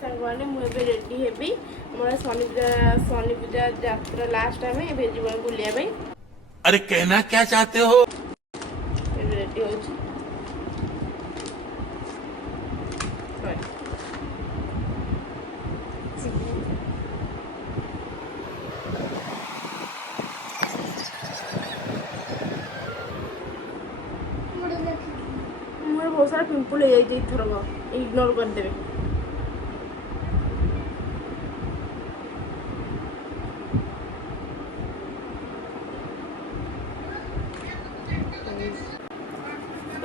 सांगवाने मुझे ready heavy मोर शनि पूजा यात्रा last time एबे जीवन बुलिया भाई। अरे कहना क्या चाहते हो? रेडी हो मोर बहुत सारा पिंपल हो जाए थरक इग्नोर करदेवे।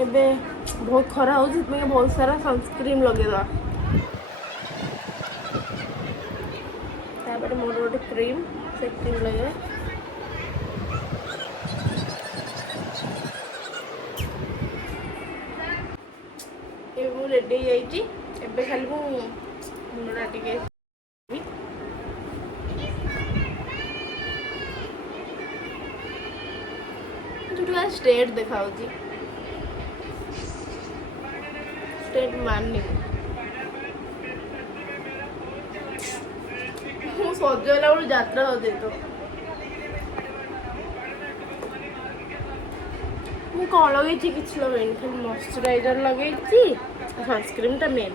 एबे बहुत खरा हो बहुत सारा सनस्क्रीन लगेदा तापर मोर गोटे क्रीम से क्रीम लगे मु रेडी हो खाली मुंडा टिके स्ट्रेट देखा स्ट्रेट मारनी सजला बेलू यात्रा हो तो मुझे कौन लगे कि लगे खाली मॉइस्चराइजर लगे सनस्क्रीन टा मेन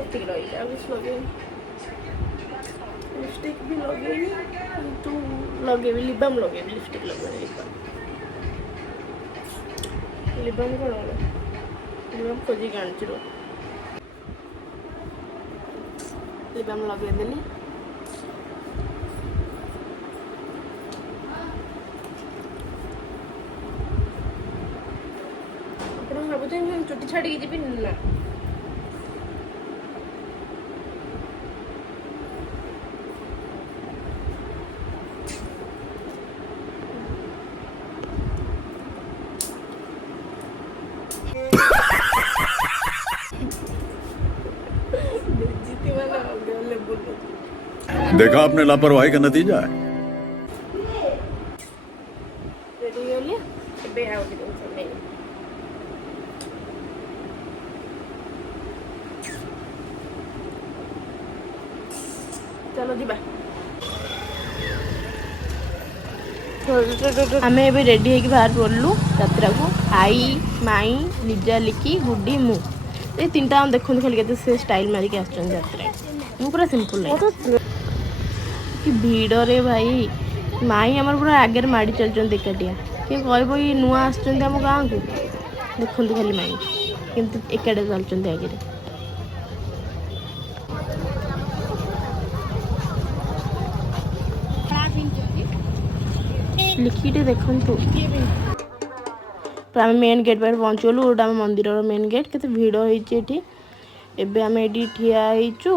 एति रही कुछ लगे लिपस्टिक भी लगे किंतु लगे लिपबाम लगे लिपस्टिक लगे लिपबाम कौन लिपबाम खोजी आनी लिपबाम लगेदेली भावुँ चुटी छाड़ी जी ना देखा आपने लापरवाही का नतीजा है। चलो जी आम ए रेडी होगी बाहर पड़लु यात्रा को आई माई लिजा लिकी गुड्डी मु ये तीनटा हम देखते खाली के स्टाइल मारिक आसरा मु पूरा सिंपल कि भीड़ रे भाई माई आम पूरा आगे माड़ी चलते एकाटिया किए कह नुआ आम गाँव को देखते खाली माई केमती एकाटिया चलते आगे लिखिटे देखु आम मेन गेट पर पहुँचलु गोटा मंदिर मेन गेट के भिड़ होती एबे आम ये ठिया होचु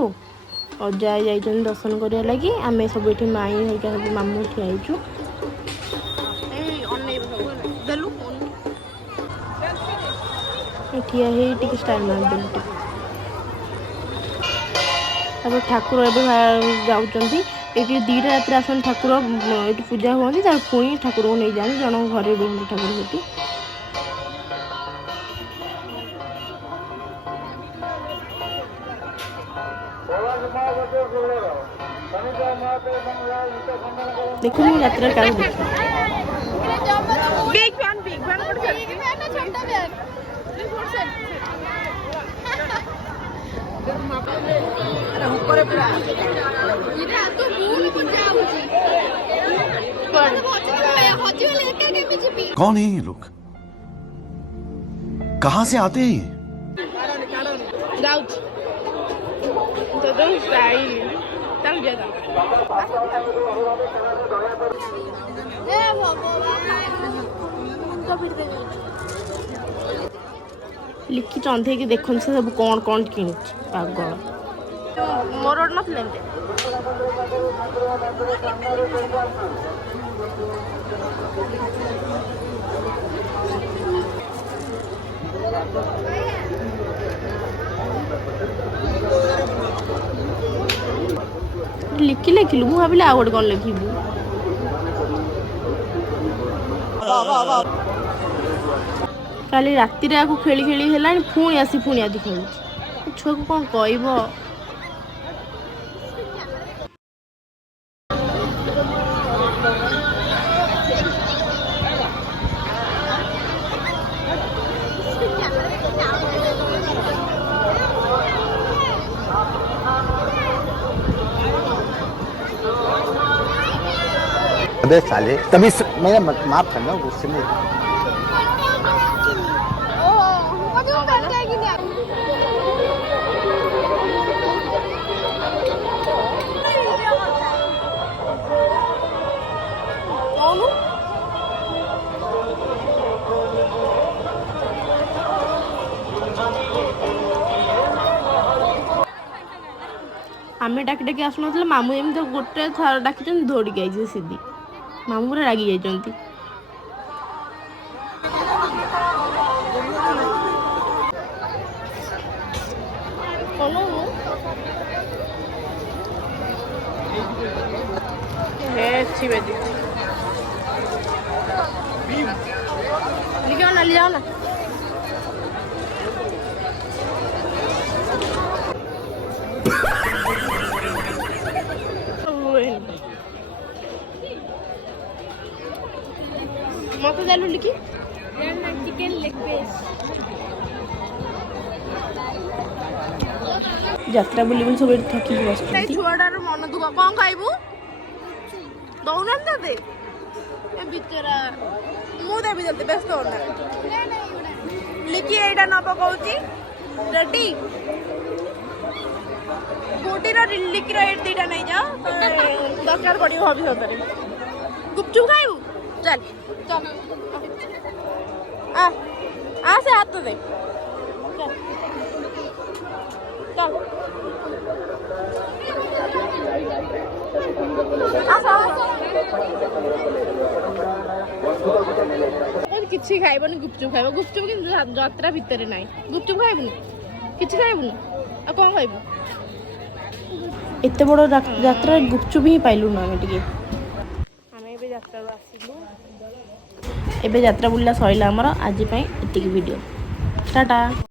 अजा जाइछन दर्शन करिया लगी आम सब ये माई हरिका सब मामू ठिया होचु ठिया टी स्टाइल मारदेलु ठाकुर ए जाऊँगी ये दीटा रात आसन ठाकुर ये पूजा हुआ पुणी ठाकुर को नहीं जाते जन घरे रुहती ठाकुर होती देखो मुझे यात्रा क्या कौन है ये लोग? कहाँ से आते हैं ये? लिखी चंदे कि देखो से सब कौन कौन कि पागल मोर नथिले लिखी लिखिलु मु भाविले आ गोटे कौन लिखिबू काली राति खेली खेली है पुणी आसी पुणी आज खेल छुआ को कौन कह अबे साले तभी मेरा माफ करना गुस्से में आमे डाकी डाकी आसुन मामू एमती गोटे थर डाकी दौड़िक आई सीधी मामू पूरा रागी जाइंट नाली जाओ ना मत जालू लिखी चिकेन लेग पीस यात्रा बुली बुली सब थकी बस छुआटार मन दुख कौन खाइबू दौना दे ए बिचरा मु देबी जल्दी व्यस्त होना लिखी एटा न पकाउची रेडी गोटी रा लिखी रा एट दीटा नहीं जा दरकार पड़ी भविष्य रे गुपचुप खाइबू चल चल आ से हाथ तो दे चल चल किसी खाइबन गुपचुप खाइब गुपचुप कि यात्रा भितर ना गुपचुप खाइबुन किसी खाइबुन आ कौन खाइबू एत बड़ यात्रा गुपचुप ही पाइलु ना आम टे यात्रा बुला सैला आमर आज एतिक वीडियो टाटा।